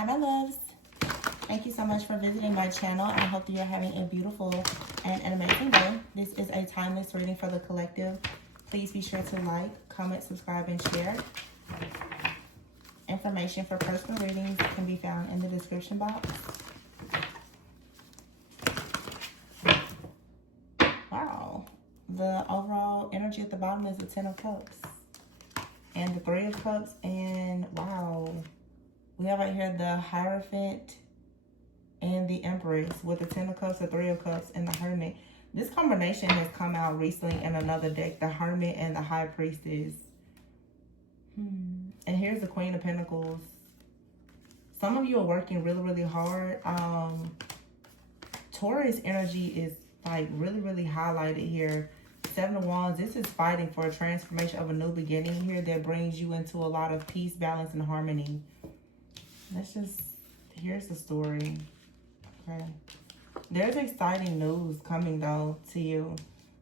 Hi, my loves. Thank you so much for visiting my channel. I hope that you're having a beautiful and an amazing day. This is a timeless reading for the collective. Please be sure to like, comment, subscribe, and share. Information for personal readings can be found in the description box. Wow. The overall energy at the bottom is the Ten of Cups. And the Three of Cups. And wow. We have right here the Hierophant and the Empress with the Ten of Cups, the Three of Cups, and the Hermit. This combination has come out recently in another deck, the Hermit and the High Priestess. And here's the Queen of Pentacles. Some of you are working really, really hard. Taurus energy is like really highlighted here. Seven of Wands. This is fighting for a transformation of a new beginning here that brings you into a lot of peace, balance, and harmony. Here's the story. Okay. There's exciting news coming though to you.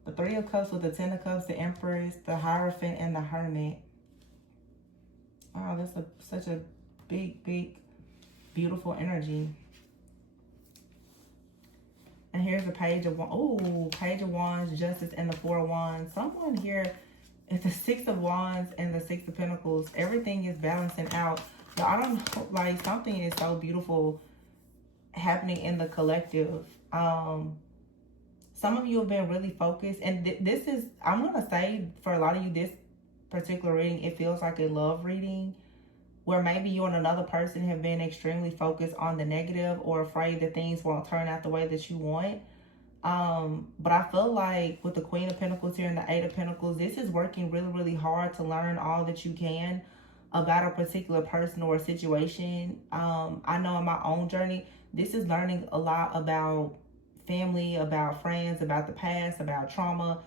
The Three of Cups with the Ten of Cups, the Empress, the Hierophant, and the Hermit. Wow, that's such a big, beautiful energy. And here's the Page of Wands. Oh, Page of Wands, Justice, and the Four of Wands. Someone here, it's the Six of Wands and the Six of Pentacles. Everything is balancing out. But I don't know, like something is so beautiful happening in the collective. Some of you have been really focused. And this is, I'm going to say for a lot of you, this particular reading, it feels like a love reading. Where maybe you and another person have been extremely focused on the negative or afraid that things won't turn out the way that you want. But I feel like with the Queen of Pentacles here and the Eight of Pentacles, this is working really hard to learn all that you can about a particular person or a situation. I know in my own journey, this is learning a lot about family, about friends, about the past, about trauma.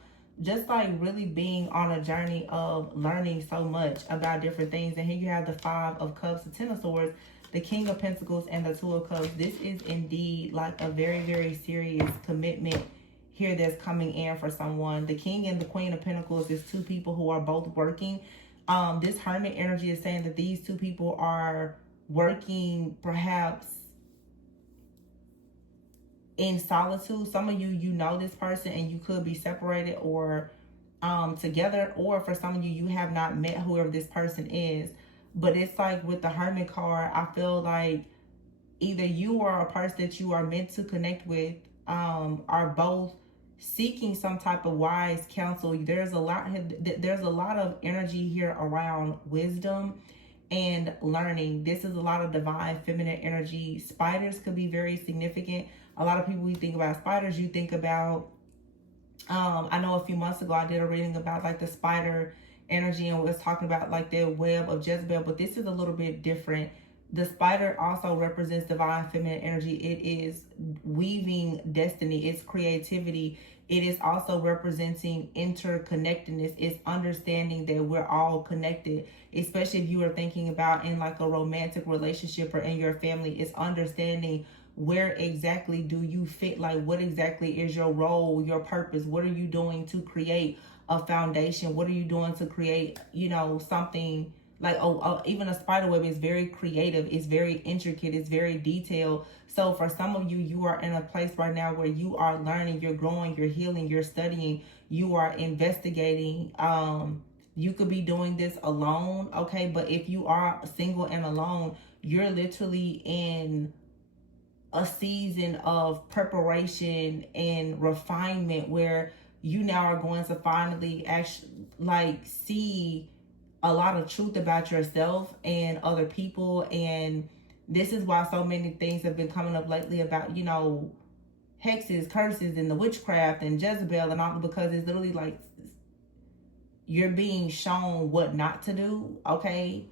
Just like really being on a journey of learning so much about different things. And here you have the Five of Cups, the Ten of Swords, the King of Pentacles, and the Two of Cups. This is indeed like a very serious commitment here that's coming in for someone. The King and the Queen of Pentacles is two people who are both working. This Hermit energy is saying that these two people are working perhaps in solitude. Some of you, you know this person and you could be separated or together, or for some of you, you have not met whoever this person is. But it's like with the Hermit card, I feel like either you or a person that you are meant to connect with are both seeking some type of wise counsel. There's a lot of energy here around wisdom and learning. This is a lot of divine feminine energy. Spiders could be very significant. A lot of people, you think about spiders, you think about, I know a few months ago I did a reading about like the spider energy and was talking about like the web of Jezebel, but this is a little bit different. The spider also represents divine feminine energy. It is weaving destiny. It's creativity. It is also representing interconnectedness. It's understanding that we're all connected, especially if you are thinking about in like a romantic relationship or in your family. It's understanding where exactly do you fit, like what exactly is your role, your purpose. What are you doing to create a foundation? What are you doing to create, you know, something like, even a spider web is very creative. It's very intricate. It's very detailed. So for some of you, you are in a place right now where you are learning, you're growing, you're healing, you're studying, you are investigating. You could be doing this alone, okay? But if you are single and alone, you're literally in a season of preparation and refinement where you now are going to finally actually like see a lot of truth about yourself and other people. And this is why so many things have been coming up lately about, you know, hexes, curses, and the witchcraft and Jezebel and all, because it's literally like you're being shown what not to do, okay?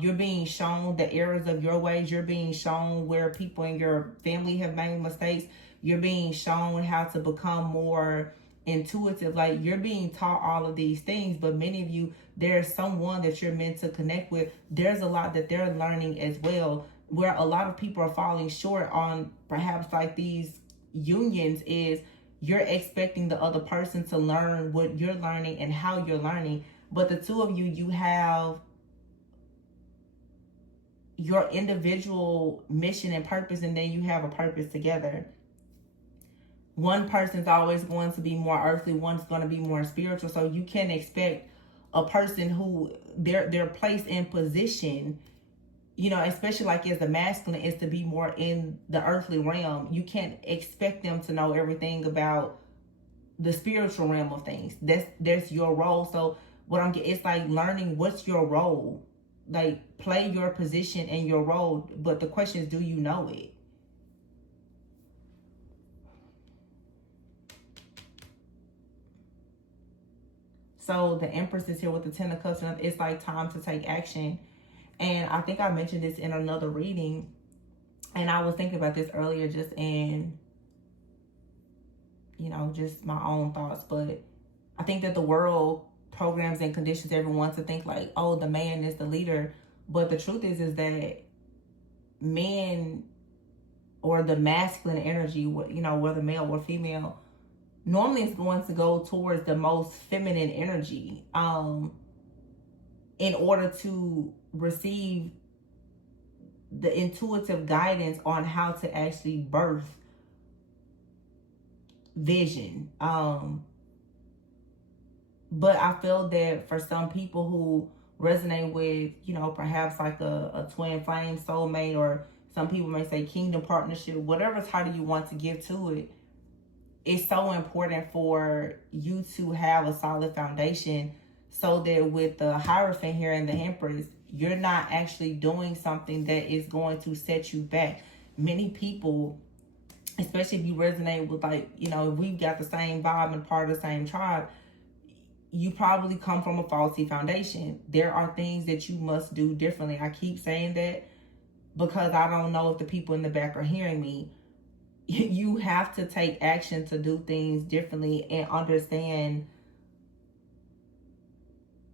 You're being shown the errors of your ways. You're being shown where people in your family have made mistakes. You're being shown how to become more intuitive. Like you're being taught all of these things, but many of you, there's someone that you're meant to connect with. There's a lot that they're learning as well, where a lot of people are falling short on perhaps like these unions is you're expecting the other person to learn what you're learning and how you're learning. But the two of you, your individual mission and purpose, and then you have a purpose together. One person's always going to be more earthly, one's going to be more spiritual. So you can't expect a person who they're placed in position, especially like as the masculine, is to be more in the earthly realm. You can't expect them to know everything about the spiritual realm of things. That's your role. So what I'm getting, it's like learning what's your role. Like, play your position and your role, but the question is, do you know it? So the Empress is here with the Ten of Cups, and it's like time to take action. And I think I mentioned this in another reading, and I was thinking about this earlier just in, just my own thoughts. But I think that the world programs and conditions everyone to think like, oh, the man is the leader. But the truth is that men, or the masculine energy, whether male or female, normally it's going to go towards the most feminine energy in order to receive the intuitive guidance on how to actually birth vision. But I feel that for some people who resonate with, perhaps like a twin flame soulmate, or some people may say kingdom partnership, whatever title you want to give to it, it's so important for you to have a solid foundation, so that with the Hierophant here and the Empress, you're not actually doing something that is going to set you back. Many people, especially if you resonate with, like, if we've got the same vibe and part of the same tribe, you probably come from a faulty foundation. There are things that you must do differently. I keep saying that because I don't know if the people in the back are hearing me. You have to take action to do things differently and understand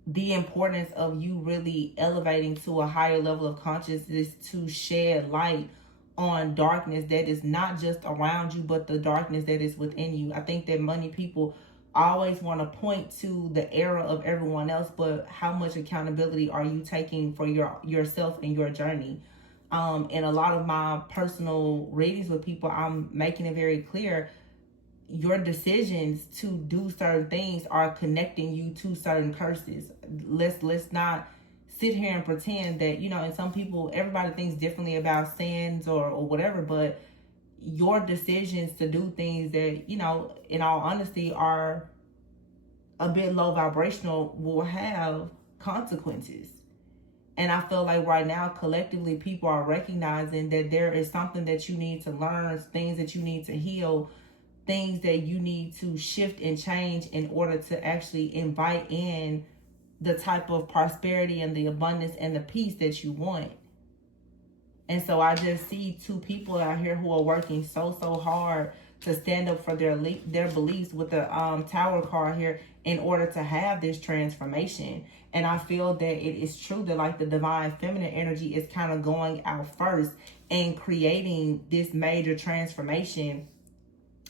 the importance of you really elevating to a higher level of consciousness to shed light on darkness that is not just around you, but the darkness that is within you. I think that many people always want to point to the error of everyone else, but how much accountability are you taking for yourself and your journey? In a lot of my personal readings with people, I'm making it very clear, your decisions to do certain things are connecting you to certain curses. Let's not sit here and pretend that, and some people, everybody thinks differently about sins or whatever, but your decisions to do things that, in all honesty, are a bit low vibrational will have consequences. And I feel like right now, collectively, people are recognizing that there is something that you need to learn, things that you need to heal, things that you need to shift and change in order to actually invite in the type of prosperity and the abundance and the peace that you want. And so I just see two people out here who are working so hard to stand up for their beliefs with the Tower card here in order to have this transformation. And I feel that it is true that, like, the divine feminine energy is kind of going out first and creating this major transformation.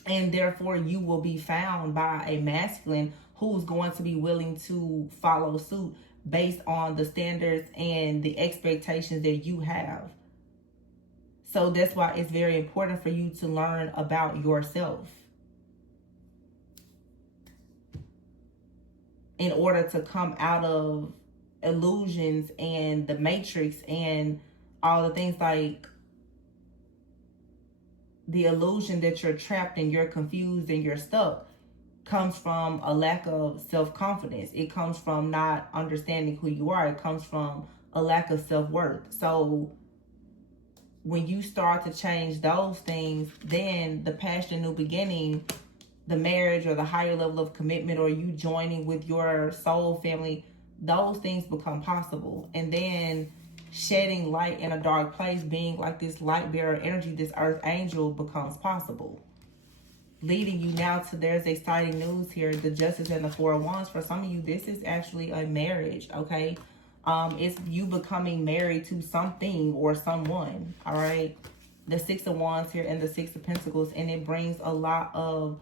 And therefore you will be found by a masculine who's going to be willing to follow suit based on the standards and the expectations that you have. So that's why it's very important for you to learn about yourself in order to come out of illusions and the matrix and all the things, like the illusion that you're trapped and you're confused and you're stuck comes from a lack of self-confidence. It comes from not understanding who you are. It comes from a lack of self-worth. So when you start to change those things, then the passion, new beginning, the marriage or the higher level of commitment, or you joining with your soul family, those things become possible. And then shedding light in a dark place, being like this light bearer energy, this earth angel, becomes possible. Leading you now to, there's exciting news here, the Justice and the Four of Wands. For some of you, this is actually a marriage, okay? It's you becoming married to something or someone, all right? The Six of Wands here and the Six of Pentacles, and it brings a lot of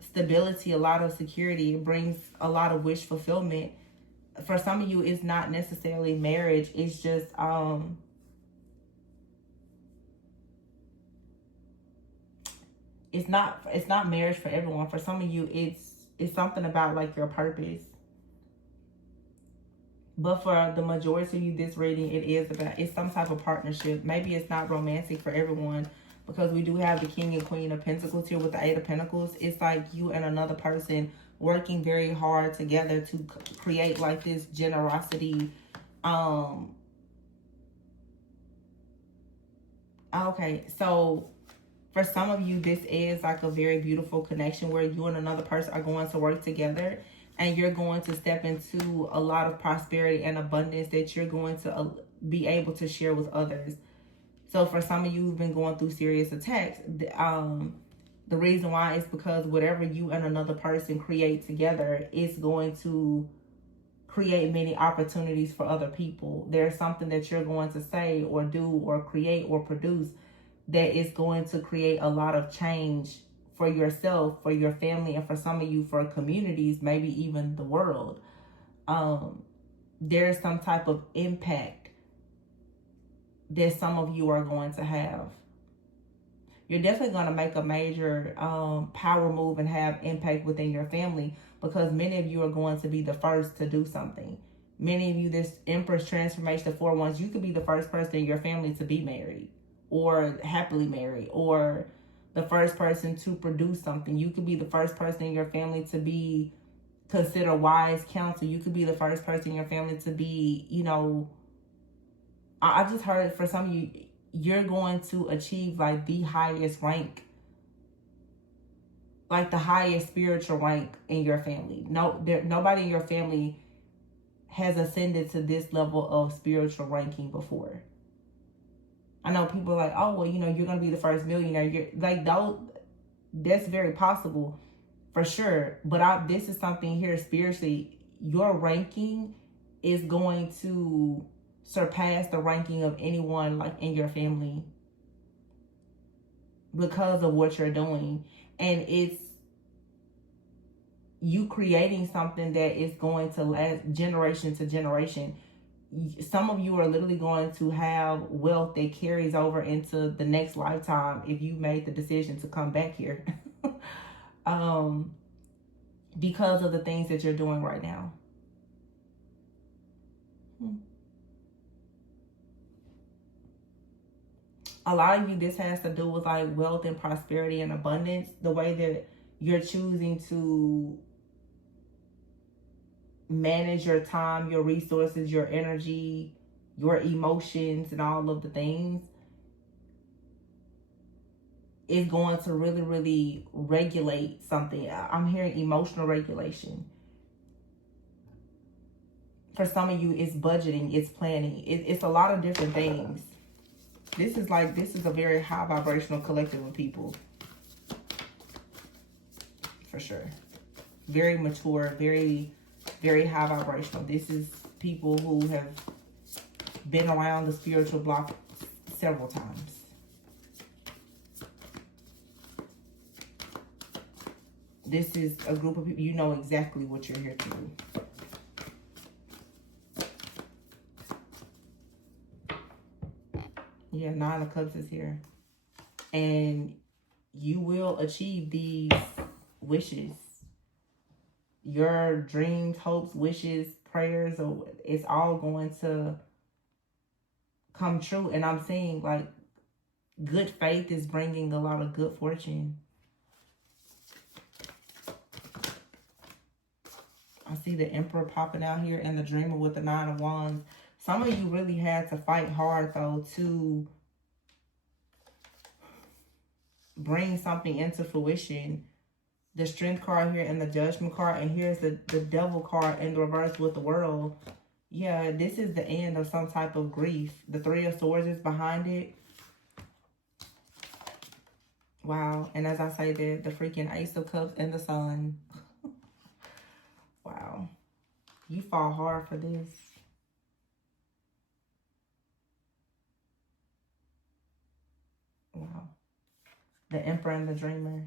stability, a lot of security. It brings a lot of wish fulfillment. for some of you, it's not necessarily marriage. It's just, it's not marriage for everyone. For some of you, it's something about like your purpose. But for the majority of you, this reading, it's some type of partnership. Maybe it's not romantic for everyone, because we do have the King and Queen of Pentacles here with the Eight of Pentacles. It's like you and another person working very hard together to create like this generosity. Okay, so for some of you, this is like a very beautiful connection where you and another person are going to work together, and you're going to step into a lot of prosperity and abundance that you're going to be able to share with others. So for some of you who've been going through serious attacks, the reason why is because whatever you and another person create together is going to create many opportunities for other people. There's something that you're going to say or do or create or produce that is going to create a lot of change for yourself, for your family, and for some of you, for communities, maybe even the world. There's some type of impact that some of you are going to have. You're definitely going to make a major power move and have impact within your family, because many of you are going to be the first to do something. Many of you, this Empress transformation of 4 wands, you could be the first person in your family to be married or happily married, or the first person to produce something. You could be the first person in your family to be considered wise counsel. You could be the first person in your family to be, you know, I just heard for some of you, you're going to achieve like the highest rank, like the highest spiritual rank in your family. Nobody in your family has ascended to this level of spiritual ranking before. I know people are like, oh, well, you know, you're going to be the first millionaire. You're like, that's very possible for sure. But this is something here spiritually. Your ranking is going to surpass the ranking of anyone like in your family because of what you're doing. And it's you creating something that is going to last generation to generation. Some of you are literally going to have wealth that carries over into the next lifetime if you made the decision to come back here. Because of the things that you're doing right now. A lot of you, this has to do with like wealth and prosperity and abundance. The way that you're choosing to manage your time, your resources, your energy, your emotions, and all of the things is going to really, really regulate something. I'm hearing emotional regulation. For some of you, it's budgeting, it's planning. It's a lot of different things. This is a very high vibrational collective of people. For sure. Very mature, very, very high vibrational. This is people who have been around the spiritual block several times. This is a group of people, you know exactly what you're here to do. Yeah, 9 of Cups is here. And you will achieve these wishes. Your dreams, hopes, wishes, prayers, or it's all going to come true. And I'm saying like good faith is bringing a lot of good fortune. I see the Emperor popping out here and the Dreamer with the 9 of Wands. Some of you really had to fight hard, though, to bring something into fruition. The Strength card here and the Judgment card. And here's the Devil card in the reverse with the World. Yeah, this is the end of some type of grief. The 3 of Swords is behind it. Wow. And as I say, the freaking Ace of Cups and the Sun. Wow. You fall hard for this. Wow. The Emperor and the Dreamer.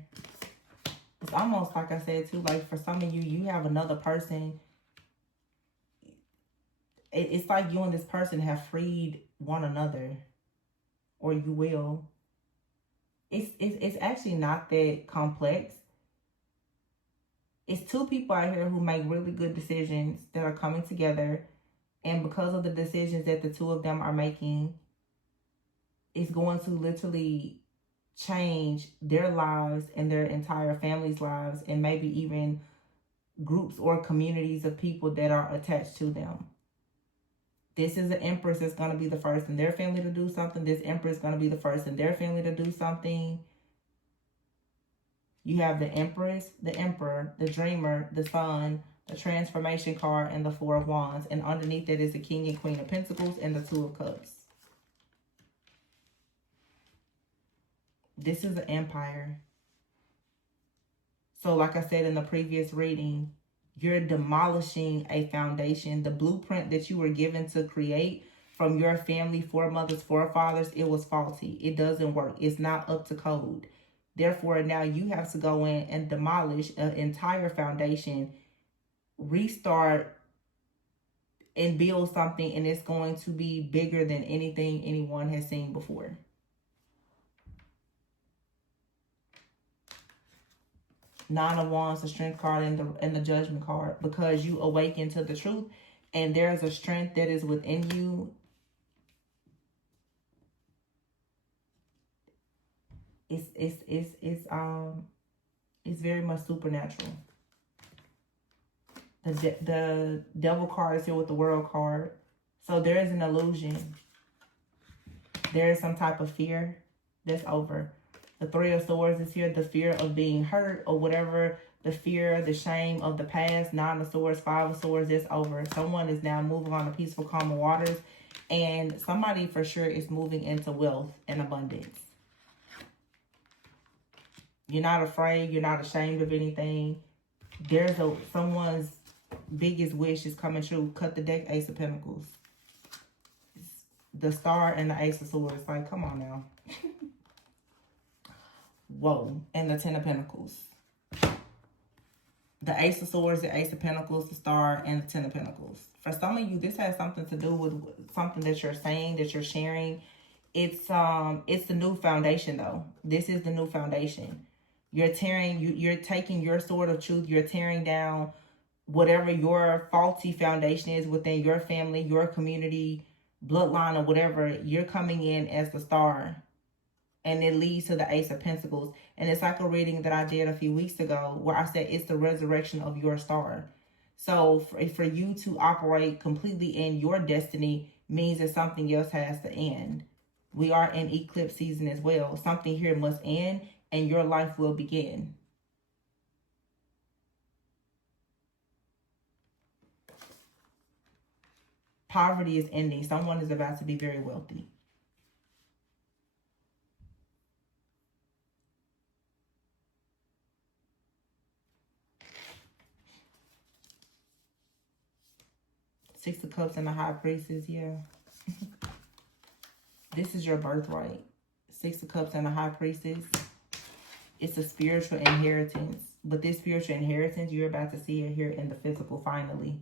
It's almost like I said too, like for some of you, you have another person. It's like you and this person have freed one another, or you will. It's actually not that complex. It's two people out here who make really good decisions that are coming together. And because of the decisions that the two of them are making, it's going to literally change their lives and their entire family's lives, and maybe even groups or communities of people that are attached to them. This is an empress that's going to be the first in their family to do something. This empress is going to be the first in their family to do something. You have the empress, the emperor, the dreamer, the sun, the transformation card, and the Four of Wands. And underneath that is the King and Queen of Pentacles and the Two of Cups. This is an empire. So like I said in the previous reading, you're demolishing a foundation. The blueprint that you were given to create from your family, foremothers, forefathers, it was faulty. It doesn't work. It's not up to code. Therefore, now you have to go in and demolish an entire foundation, restart, and build something, and it's going to be bigger than anything anyone has seen before. Nine of Wands, the Strength card, and the Judgment card, because you awaken to the truth, and there's a strength that is within you. It's very much supernatural. The Devil card is here with the World card. So there is an illusion. There is some type of fear that's over. The Three of Swords is here. The fear of being hurt or whatever. The fear, the shame of the past. Nine of Swords, Five of Swords, it's over. Someone is now moving on to peaceful, calmer waters. And somebody for sure is moving into wealth and abundance. You're not afraid. You're not ashamed of anything. There's someone's biggest wish is coming true. Cut the deck, Ace of Pentacles. The Star and the Ace of Swords. Like, come on now. Whoa. And the Ten of Pentacles. The Ace of Swords, the Ace of Pentacles, the Star, and the Ten of Pentacles. For some of you, this has something to do with something that you're saying, that you're sharing. It's the new foundation, though. This is the new foundation. You're taking your sword of truth. You're tearing down whatever your faulty foundation is within your family, your community, bloodline, or whatever. You're coming in as the Star. And it leads to the Ace of Pentacles. And it's like a reading that I did a few weeks ago where I said it's the resurrection of your star. So for you to operate completely in your destiny means that something else has to end. We are in eclipse season as well. Something here must end and your life will begin. Poverty is ending. Someone is about to be very wealthy. Six of Cups and the High Priestess, yeah. This is your birthright. Six of Cups and the High Priestess. It's a spiritual inheritance. But this spiritual inheritance, you're about to see it here in the physical, finally.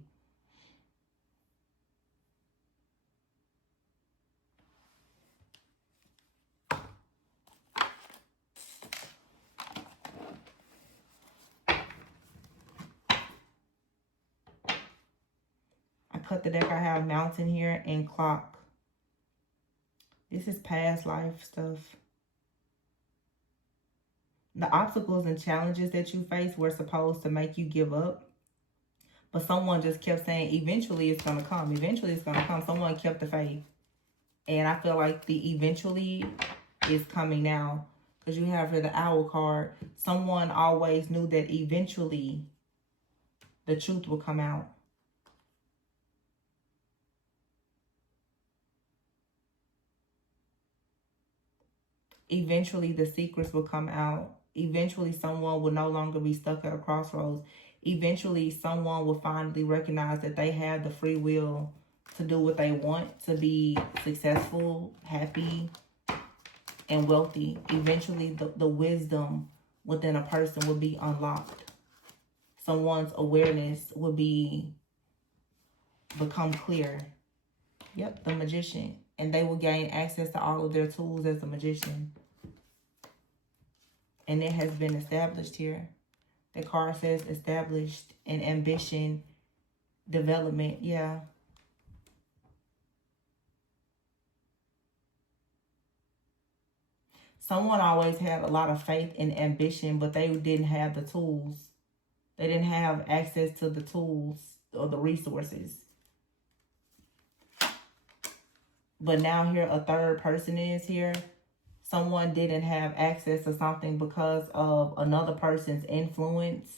Cut the deck. I have Mountain here and Clock. This is past life stuff. The obstacles and challenges that you face were supposed to make you give up. But someone just kept saying, eventually it's going to come. Eventually it's going to come. Someone kept the faith. And I feel like the eventually is coming now. Because you have here the Owl card. Someone always knew that eventually the truth will come out. Eventually, the secrets will come out. Eventually, someone will no longer be stuck at a crossroads. Eventually, someone will finally recognize that they have the free will to do what they want, to be successful, happy, and wealthy. Eventually, the wisdom within a person will be unlocked. Someone's awareness will become clear. Yep, the magician. And they will gain access to all of their tools as a magician. And it has been established here. The card says established and ambition, development. Yeah. Someone always had a lot of faith and ambition, but they didn't have the tools. They didn't have access to the tools or the resources. But now here a third person is here. Someone didn't have access to something because of another person's influence.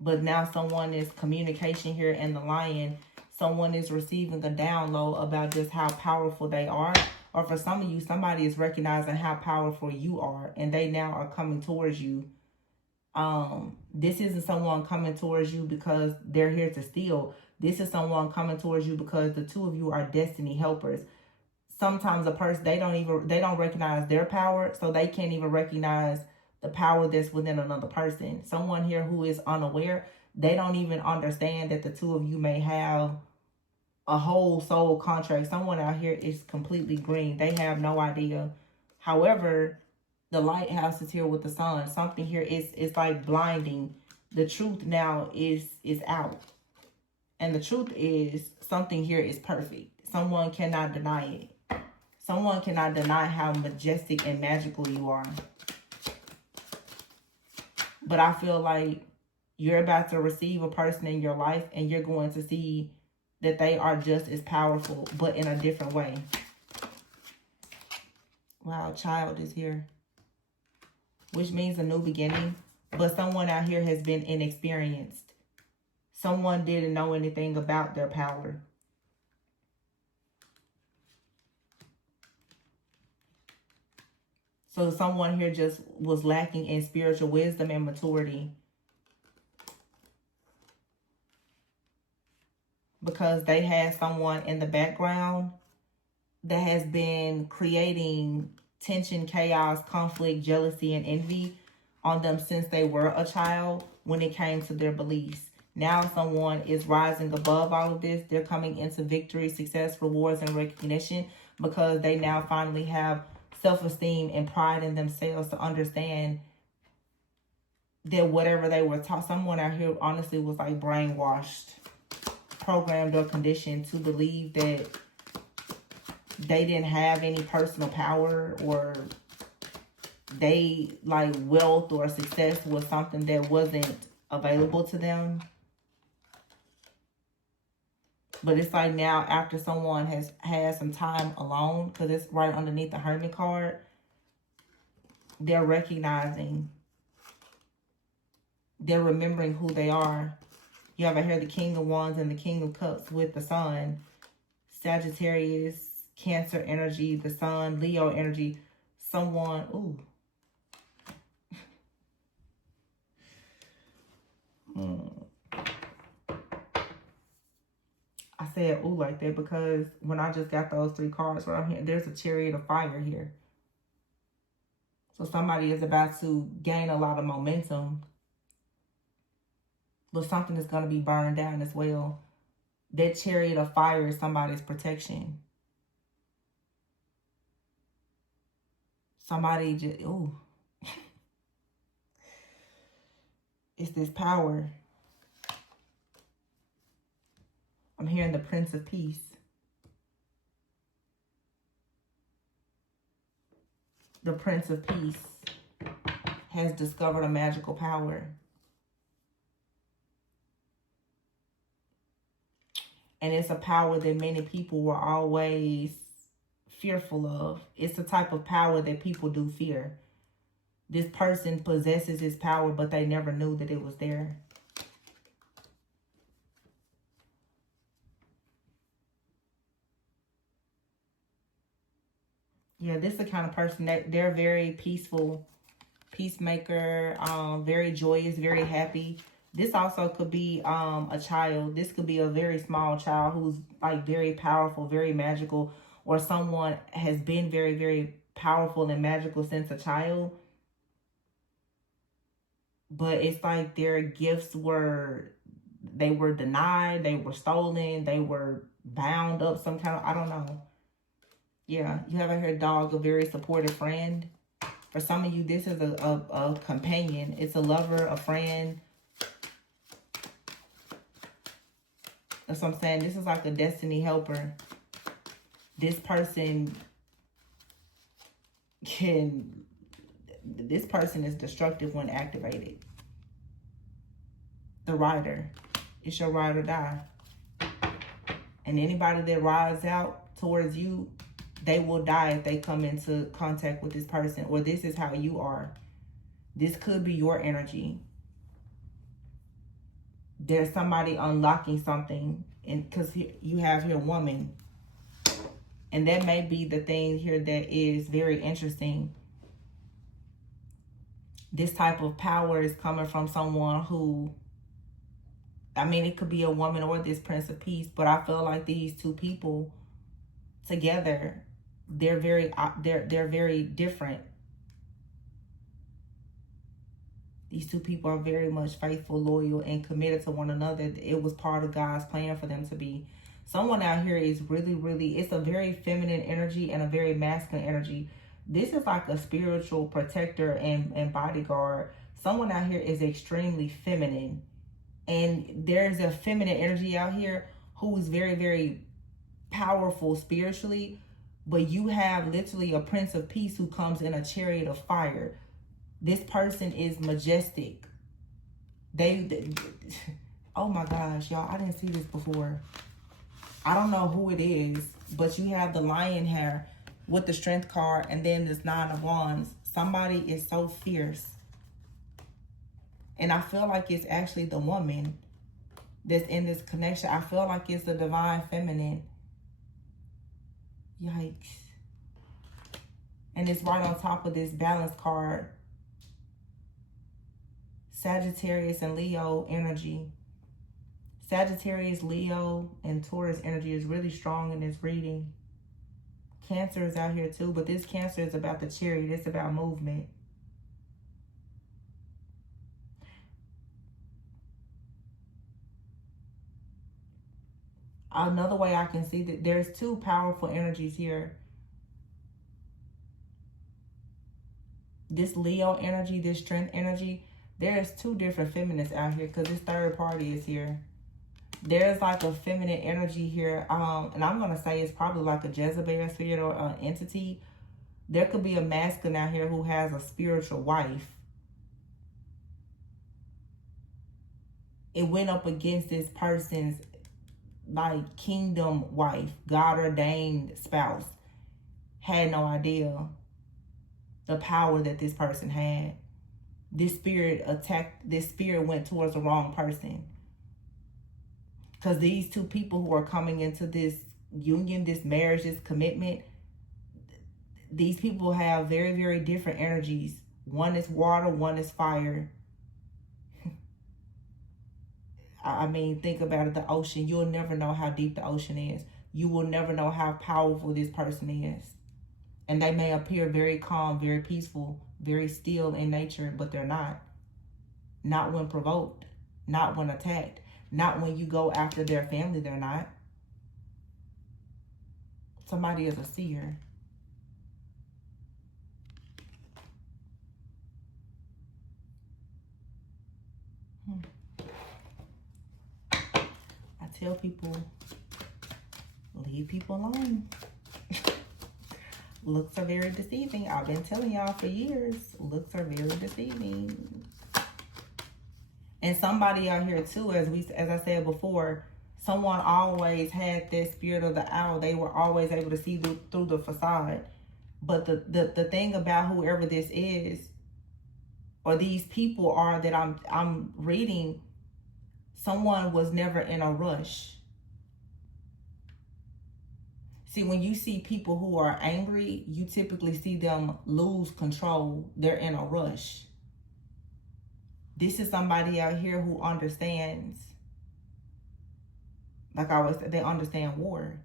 But now someone is communication here in the Lion. Someone is receiving a download about just how powerful they are. Or for some of you, somebody is recognizing how powerful you are. And they now are coming towards you. This isn't someone coming towards you because they're here to steal. This is someone coming towards you because the two of you are destiny helpers. Sometimes a person, they don't recognize their power, so they can't even recognize the power that's within another person. Someone here who is unaware, they don't even understand that the two of you may have a whole soul contract. Someone out here is completely green. They have no idea. However, the lighthouse is here with the sun. Something here is like blinding. The truth now is out. And the truth is something here is perfect. Someone cannot deny it. Someone cannot deny how majestic and magical you are. But I feel like you're about to receive a person in your life and you're going to see that they are just as powerful, but in a different way. Wow, child is here. Which means a new beginning. But someone out here has been inexperienced. Someone didn't know anything about their power. So someone here just was lacking in spiritual wisdom and maturity. Because they had someone in the background that has been creating tension, chaos, conflict, jealousy, and envy on them since they were a child when it came to their beliefs. Now someone is rising above all of this. They're coming into victory, success, rewards, and recognition because they now finally have self-esteem and pride in themselves to understand that whatever they were taught, someone out here honestly was like brainwashed, programmed or conditioned to believe that they didn't have any personal power, or they like wealth or success was something that wasn't available to them. But it's like now, after someone has had some time alone, because it's right underneath the Hermit card, they're recognizing, they're remembering who they are. You have here the King of Wands and the King of Cups with the Sun. Sagittarius, Cancer energy, the Sun, Leo energy. Someone, ooh. I said ooh like that because when I just got those three cards right here, there's a Chariot of Fire here. So somebody is about to gain a lot of momentum, but something is going to be burned down as well. That Chariot of Fire is somebody's protection. Somebody just, ooh. It's this power. I'm hearing the Prince of Peace. The Prince of Peace has discovered a magical power. And it's a power that many people were always fearful of. It's the type of power that people do fear. This person possesses this power, but they never knew that it was there. Yeah, this is the kind of person that they're very peaceful, peacemaker, very joyous, very happy. This also could be a child. This could be a very small child who's like very powerful, very magical, or someone has been very, very powerful and magical since a child. But it's like their gifts were, they were denied, they were stolen, they were bound up some kind of, I don't know. Yeah, you have out here dog, a very supportive friend. For some of you, this is a companion. It's a lover, a friend. That's what I'm saying. This is like a destiny helper. This person is destructive when activated. The rider. It's your ride or die. And anybody that rides out towards you, they will die if they come into contact with this person. Or this is how you are. This could be your energy. There's somebody unlocking something. And because you have here woman. And that may be the thing here that is very interesting. This type of power is coming from someone who, I mean, it could be a woman or this Prince of Peace, but I feel like these two people together, they're very different. These two people are very much faithful, loyal, and committed to one another. It was part of God's plan for them to be. Someone out here is really, it's a very feminine energy and a very masculine energy. This is like a spiritual protector and bodyguard. Someone out here is extremely feminine. And there's a feminine energy out here who is very powerful spiritually. But you have literally a Prince of Peace who comes in a chariot of fire. This person is majestic. Oh my gosh, y'all, I didn't see this before. I don't know who it is, but you have the lion hair with the strength card and then this 9 of wands. Somebody is so fierce. And I feel like it's actually the woman that's in this connection. I feel like it's the divine feminine. Yikes. And it's right on top of this balance card. Sagittarius and Leo energy. Sagittarius, Leo, and Taurus energy is really strong in this reading. Cancer is out here too, but this Cancer is about the chariot. It's about movement. Another way I can see that there's two powerful energies here. This Leo energy, this strength energy, there's two different feminists out here because this third party is here. There's like a feminine energy here. And I'm going to say it's probably like a Jezebel spirit or an entity. There could be a masculine out here who has a spiritual wife. It went up against this person's like kingdom wife, God ordained spouse. Had no idea the power that this person had. This spirit went towards the wrong person. Because these two people who are coming into this union, this marriage, this commitment, these people have very different energies. One is water, one is fire. I mean, think about it, the ocean. You'll never know how deep the ocean is. You will never know how powerful this person is. And they may appear very calm, very peaceful, very still in nature, but they're not. Not when provoked, not when attacked, not when you go after their family, they're not. Somebody is a seer. I tell people, leave people alone. Looks are very deceiving. I've been telling y'all for years, looks are very deceiving. And somebody out here too, as I said before, someone always had that spirit of the owl. They were always able to see through the facade. But the thing about whoever this is, or these people are that I'm reading, someone was never in a rush. See, when you see people who are angry, you typically see them lose control. They're in a rush. This is somebody out here who understands. Like I always said, they understand war.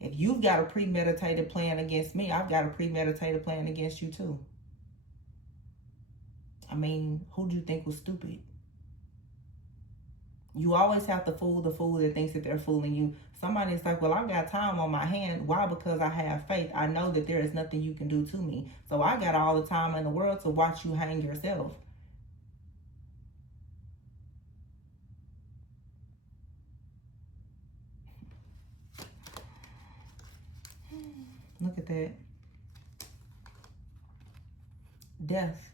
If you've got a premeditated plan against me, I've got a premeditated plan against you too. I mean, who do you think was stupid? You always have to fool the fool that thinks that they're fooling you. Somebody's like, well, I got time on my hand. Why? Because I have faith. I know that there is nothing you can do to me. So I got all the time in the world to watch you hang yourself. Look at that. Death.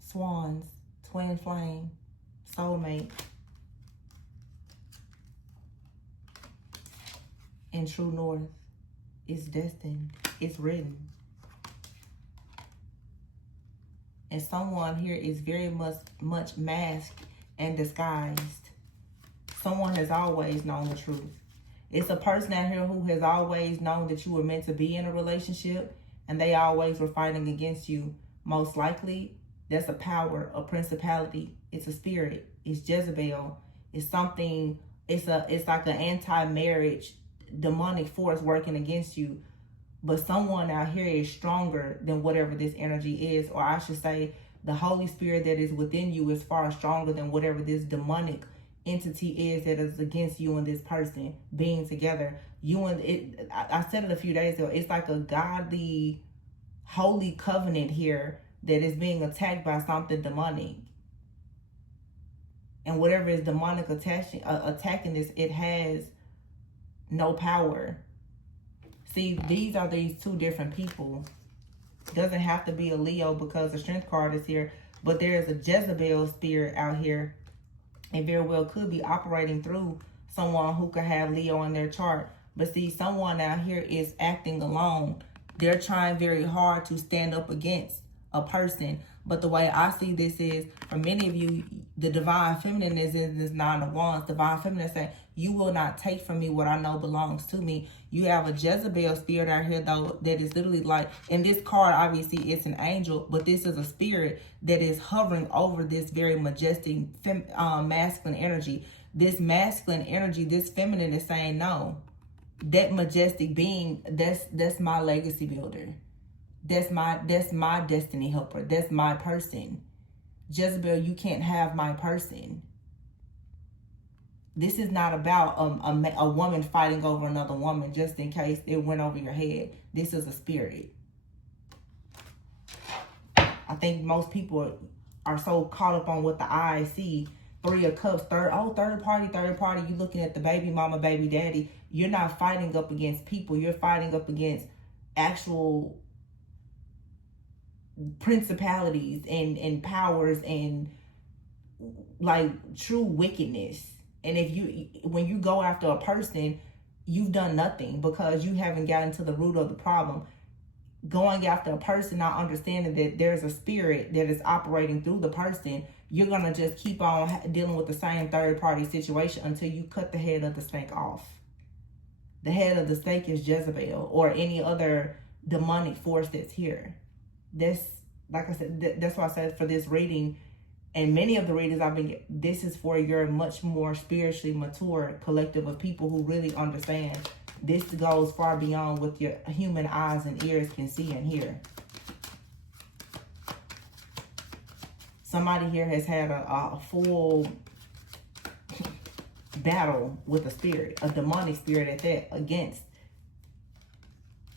Swans. Twin flame. Soulmate. And true north. It's destined. It's written. And someone here is very much masked and disguised. Someone has always known the truth. It's a person out here who has always known that you were meant to be in a relationship, and they always were fighting against you. Most likely, that's a power, a principality. It's a spirit. It's Jezebel. It's something. It's like an anti-marriage demonic force working against you. But someone out here is stronger than whatever this energy is, or I should say, the Holy Spirit that is within you is far stronger than whatever this demonic entity is that is against you and this person being together. You and it, I said it a few days ago, it's like a godly, holy covenant here that is being attacked by something demonic. And whatever is demonic attacking this, it has no power. See, these are these two different people. Doesn't have to be a Leo because the Strength card is here, but there is a Jezebel spirit out here. And very well could be operating through someone who could have Leo in their chart. But see, someone out here is acting alone. They're trying very hard to stand up against a person. But the way I see this is, for many of you, the divine feminine is in this Nine of Wands. Divine feminine saying, you will not take from me what I know belongs to me. You have a Jezebel spirit out here, though, that is literally like, in this card, obviously, it's an angel, but this is a spirit that is hovering over this very majestic masculine energy. This masculine energy, this feminine is saying, no, that majestic being, that's my legacy builder. That's my destiny helper. That's my person. Jezebel, you can't have my person. This is not about a woman fighting over another woman just in case it went over your head. This is a spirit. I think most people are so caught up on what the eyes see. Three of Cups, third party. You looking at the baby mama, baby daddy. You're not fighting up against people. You're fighting up against actual principalities and powers and like true wickedness. And when you go after a person, you've done nothing because you haven't gotten to the root of the problem. Going after a person, not understanding that there's a spirit that is operating through the person, you're going to just keep on dealing with the same third party situation until you cut the head of the snake off. The head of the snake is Jezebel or any other demonic force that's here. That's, like I said, that's why I said for this reading, and many of the readers this is for your much more spiritually mature collective of people who really understand. This goes far beyond what your human eyes and ears can see and hear. Somebody here has had a full battle with a spirit, a demonic spirit at that,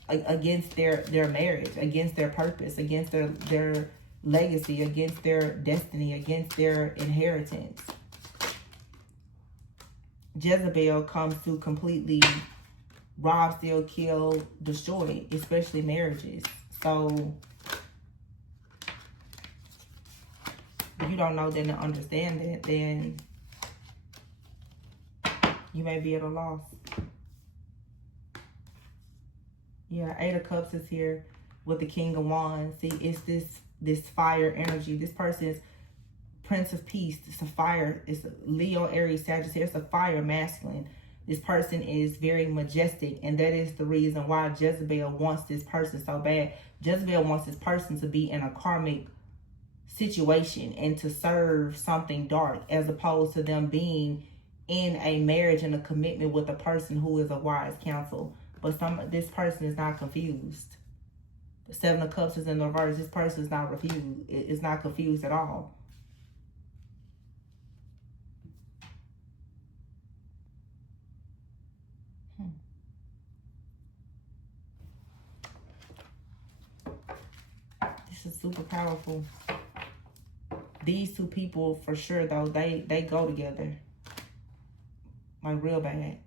against their marriage, against their purpose, against their legacy, against their destiny, against their inheritance. Jezebel comes to completely rob, steal, kill, destroy, especially marriages. So if you don't know that and understand that, then you may be at a loss. Yeah, Eight of Cups is here with the King of Wands. See, it's this fire energy. This person is Prince of Peace. It's a fire. It's a Leo, Aries, Sagittarius. It's a fire masculine. This person is very majestic, and that is the reason why Jezebel wants this person so bad. Jezebel wants this person to be in a karmic situation and to serve something dark, as opposed to them being in a marriage and a commitment with a person who is a wise counsel. But this person is not confused. The Seven of Cups is in the reverse. This person is not confused. It's not confused at all. This is super powerful. These two people, for sure, though, they go together. Like, real bad.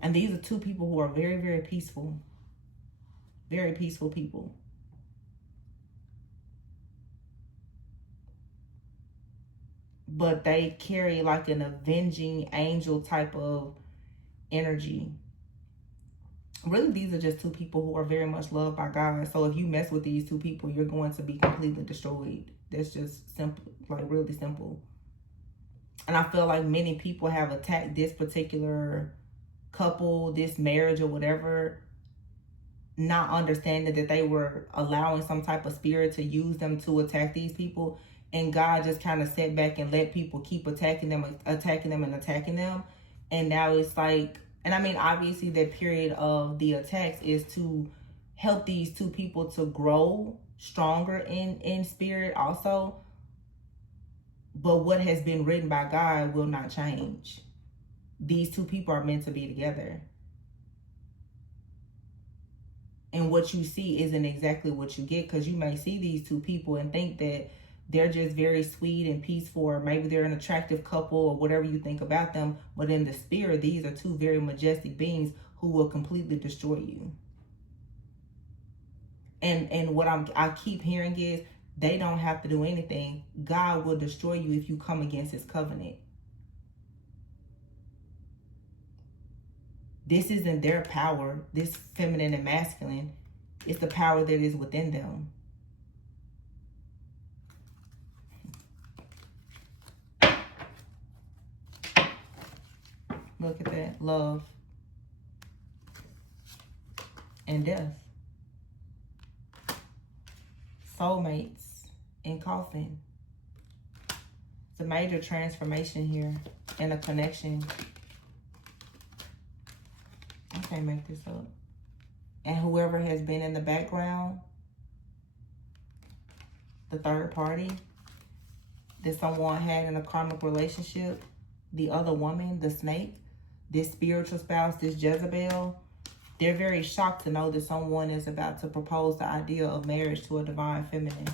And these are two people who are very, very peaceful. Very peaceful people. But they carry like an avenging angel type of energy. Really, these are just two people who are very much loved by God. So if you mess with these two people, you're going to be completely destroyed. That's just simple, like really simple. And I feel like many people have attacked this particular couple, this marriage or whatever, not understanding that they were allowing some type of spirit to use them to attack these people. And God just kind of sat back and let people keep attacking them. And now it's like, and I mean, obviously the period of the attacks is to help these two people to grow stronger in spirit also. But what has been written by God will not change. These two people are meant to be together. And what you see isn't exactly what you get, because you may see these two people and think that they're just very sweet and peaceful, or maybe they're an attractive couple or whatever you think about them. But in the spirit, these are two very majestic beings who will completely destroy you. And what I keep hearing is they don't have to do anything. God will destroy you if you come against his covenant. This isn't their power, this feminine and masculine. It's the power that is within them. Look at that. Love and death. Soulmates in coffin. It's a major transformation here and a connection. I can't make this up. And whoever has been in the background, the third party that someone had in a karmic relationship, the other woman, the snake, this spiritual spouse, this Jezebel, they're very shocked to know that someone is about to propose the idea of marriage to a divine feminine,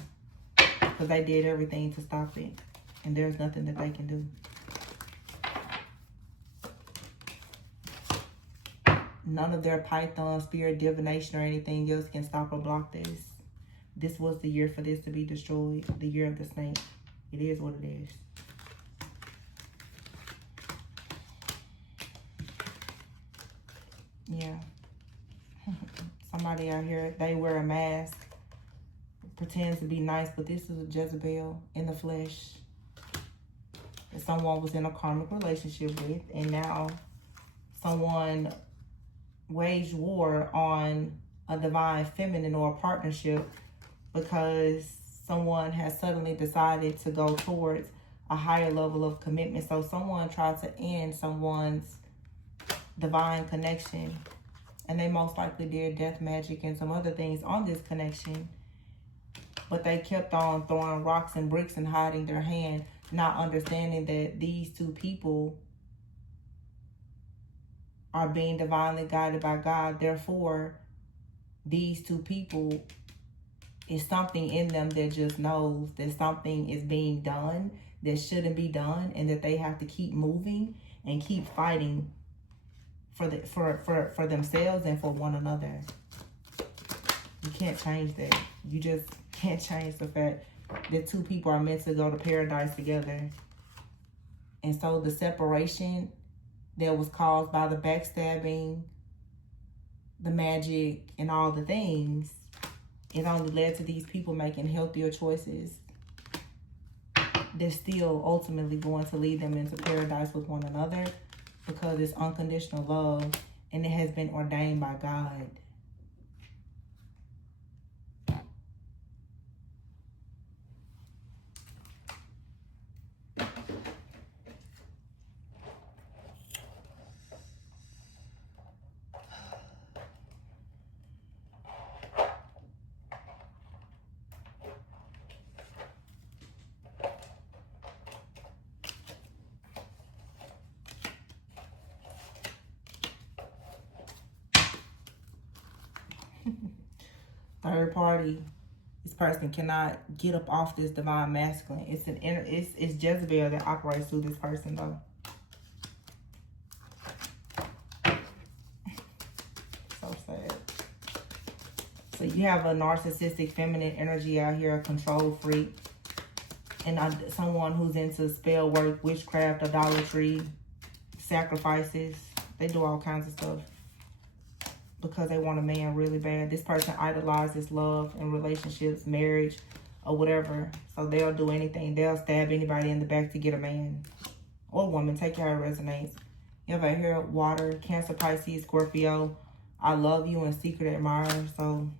because they did everything to stop it, and there's nothing that they can do. None of their python, spirit, divination, or anything else can stop or block this. This was the year for this to be destroyed, the year of the snake. It is what it is. Yeah. Somebody out here, they wear a mask, pretends to be nice, but this is a Jezebel in the flesh that someone was in a karmic relationship with, and now someone waged war on a divine feminine or a partnership because someone has suddenly decided to go towards a higher level of commitment. So someone tried to end someone's divine connection, and they most likely did death magic and some other things on this connection, but they kept on throwing rocks and bricks and hiding their hand, not understanding that these two people are being divinely guided by God. Therefore, these two people, is something in them that just knows that something is being done that shouldn't be done, and that they have to keep moving and keep fighting for themselves and for one another. You can't change that. You just can't change the fact that two people are meant to go to paradise together. And so the separation that was caused by the backstabbing, the magic, and all the things, it only led to these people making healthier choices. They're still ultimately going to lead them into paradise with one another, because it's unconditional love and it has been ordained by God. third party. This person cannot get up off this divine masculine. It's an inner, it's Jezebel that operates through this person though. So sad. So you have a narcissistic feminine energy out here, a control freak, and someone who's into spell work, witchcraft, idolatry, sacrifices. They do all kinds of stuff because they want a man really bad. This person idolizes love and relationships, marriage, or whatever. So they'll do anything. They'll stab anybody in the back to get a man or woman. Take care of resonates. You have right here, water, Cancer, Pisces, Scorpio. I love you and secret admirer. So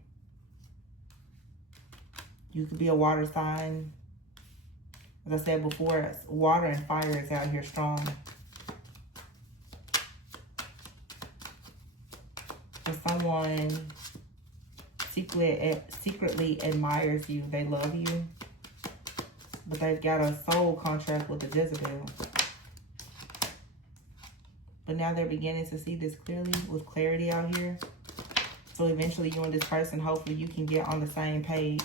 you could be a water sign. As I said before, water and fire is out here strong. If someone secretly admires you, they love you, but they've got a soul contract with the Jezebel. But now they're beginning to see this clearly, with clarity out here. So eventually you and this person, hopefully you can get on the same page.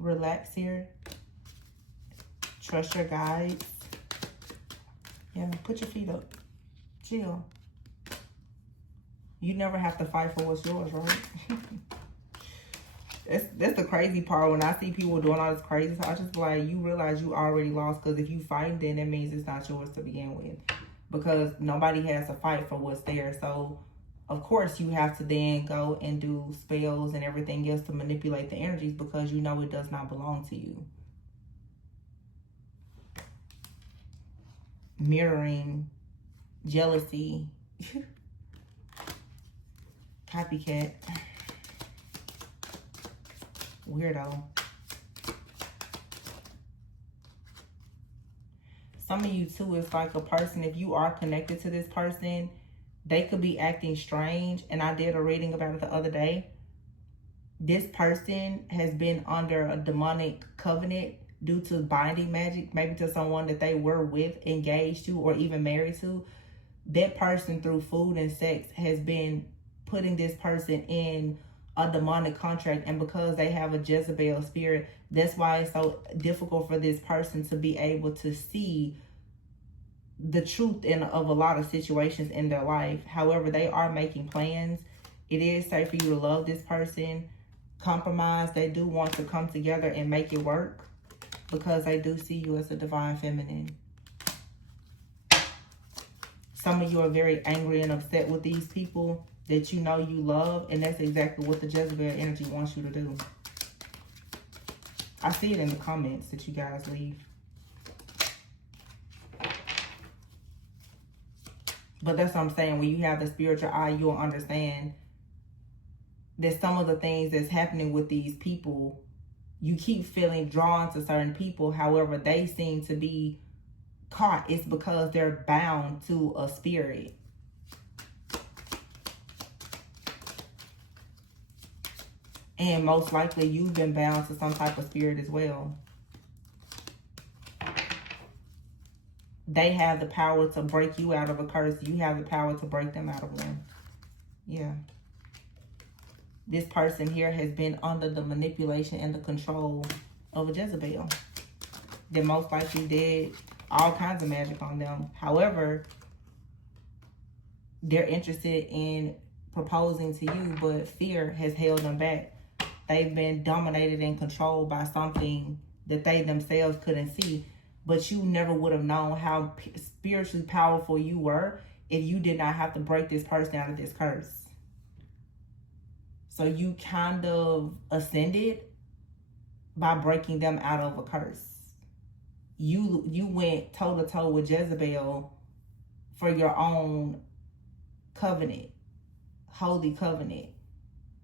Relax here. Trust your guides. Yeah, put your feet up. Chill. You never have to fight for what's yours, right? That's the crazy part. When I see people doing all this crazy stuff, I just be like, you realize you already lost. Because if you fight, then that means it's not yours to begin with. Because nobody has to fight for what's there. So, of course, you have to then go and do spells and everything else to manipulate the energies because you know it does not belong to you. Mirroring, jealousy, copycat, weirdo. Some of you too, it's like a person, if you are connected to this person, they could be acting strange. And I did a reading about it the other day. This person has been under a demonic covenant due to binding magic, maybe to someone that they were with, engaged to, or even married to. That person, through food and sex, has been putting this person in a demonic contract. And because they have a Jezebel spirit, that's why it's so difficult for this person to be able to see the truth of a lot of situations in their life. However, they are making plans. It is safe for you to love this person, compromise. They do want to come together and make it work because they do see you as a divine feminine. Some of you are very angry and upset with these people that you know you love, and that's exactly what the Jezebel energy wants you to do. I see it in the comments that you guys leave. But that's what I'm saying. When you have the spiritual eye, you'll understand that some of the things that's happening with these people, you keep feeling drawn to certain people. However, they seem to be caught. It's because they're bound to a spirit. And most likely you've been bound to some type of spirit as well. They have the power to break you out of a curse. You have the power to break them out of one. Yeah. This person here has been under the manipulation and the control of a Jezebel. They most likely did all kinds of magic on them. However, they're interested in proposing to you, but fear has held them back. They've been dominated and controlled by something that they themselves couldn't see. But you never would have known how spiritually powerful you were if you did not have to break this person out of this curse. So you kind of ascended by breaking them out of a curse. You went toe-to-toe with Jezebel for your own covenant, holy covenant,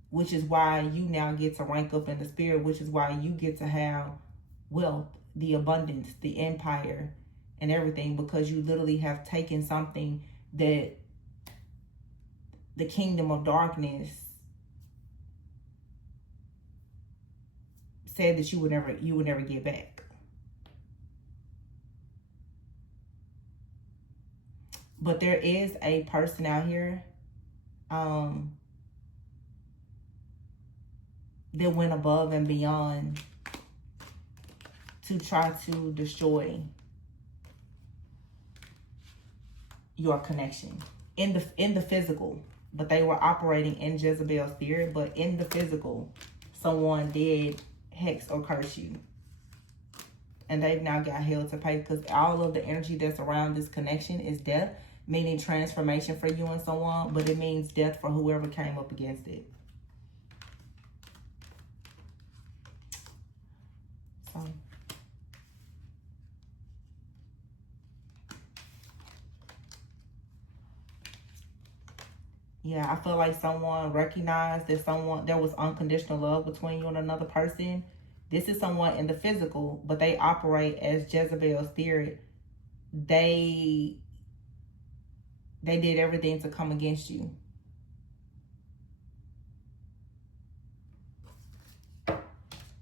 which is why you now get to rank up in the spirit, which is why you get to have wealth, the abundance, the empire, and everything, because you literally have taken something that the kingdom of darkness said that you would never get back. But there is a person out here that went above and beyond to try to destroy your connection in the physical. But they were operating in Jezebel's spirit, but in the physical, someone did hex or curse you. And they've now got hell to pay, because all of the energy that's around this connection is death, meaning transformation for you and someone, but it means death for whoever came up against it. So, yeah, I feel like someone recognized that there was unconditional love between you and another person. This is someone in the physical, but they operate as Jezebel's spirit. They did everything to come against you.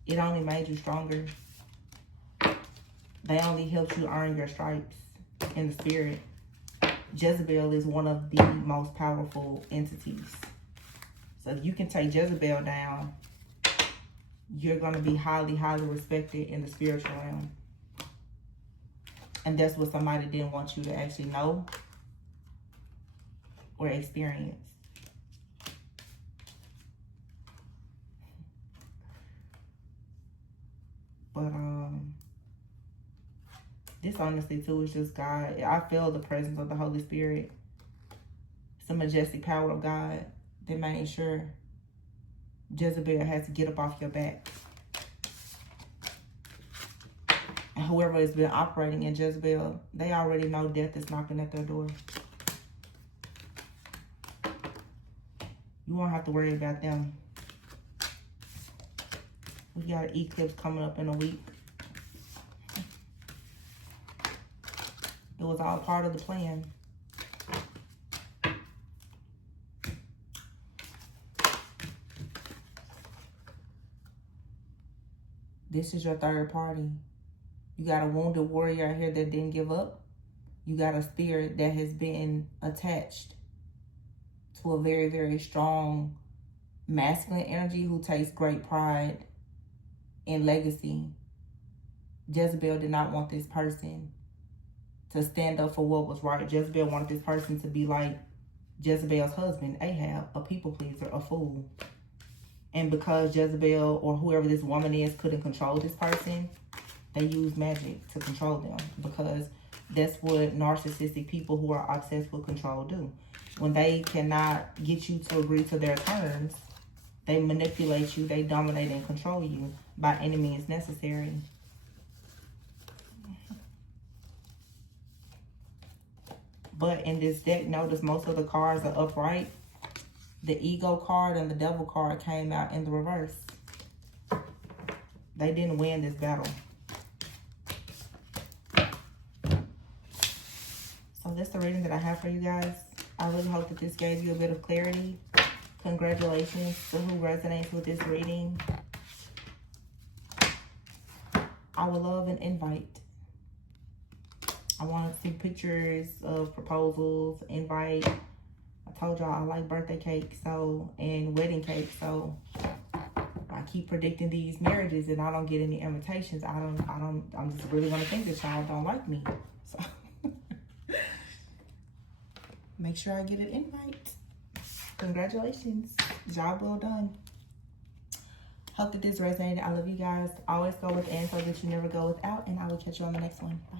It only made you stronger. They only helped you earn your stripes in the spirit. Jezebel is one of the most powerful entities. So if you can take Jezebel down, you're going to be highly, highly respected in the spiritual realm. And that's what somebody didn't want you to actually know or experience. But this honestly too is just God. I feel the presence of the Holy Spirit. It's the majestic power of God that made sure Jezebel has to get up off your back. And whoever has been operating in Jezebel, they already know death is knocking at their door. You won't have to worry about them. We got an eclipse coming up in a week. It was all part of the plan. This is your third party. You got a wounded warrior out here that didn't give up. You got a spirit that has been attached to a very, very strong masculine energy who takes great pride in legacy. Jezebel did not want this person to stand up for what was right. Jezebel wanted this person to be like Jezebel's husband, Ahab, a people pleaser, a fool. And because Jezebel or whoever this woman is couldn't control this person, they use magic to control them, because that's what narcissistic people who are obsessed with control do. When they cannot get you to agree to their terms, they manipulate you, they dominate and control you by any means necessary. But in this deck, notice most of the cards are upright. The ego card and the devil card came out in the reverse. They didn't win this battle. So that's the reading that I have for you guys. I really hope that this gave you a bit of clarity. Congratulations to who resonates with this reading. I would love an invite. I want to see pictures of proposals, invite. I told y'all I like birthday cake, and wedding cake, so I keep predicting these marriages and I don't get any invitations. I'm just really gonna think that y'all don't like me. So make sure I get an invite. Congratulations. Job well done. Hope that this resonated. I love you guys. Always go with and so that you never go without, and I will catch you on the next one. Bye.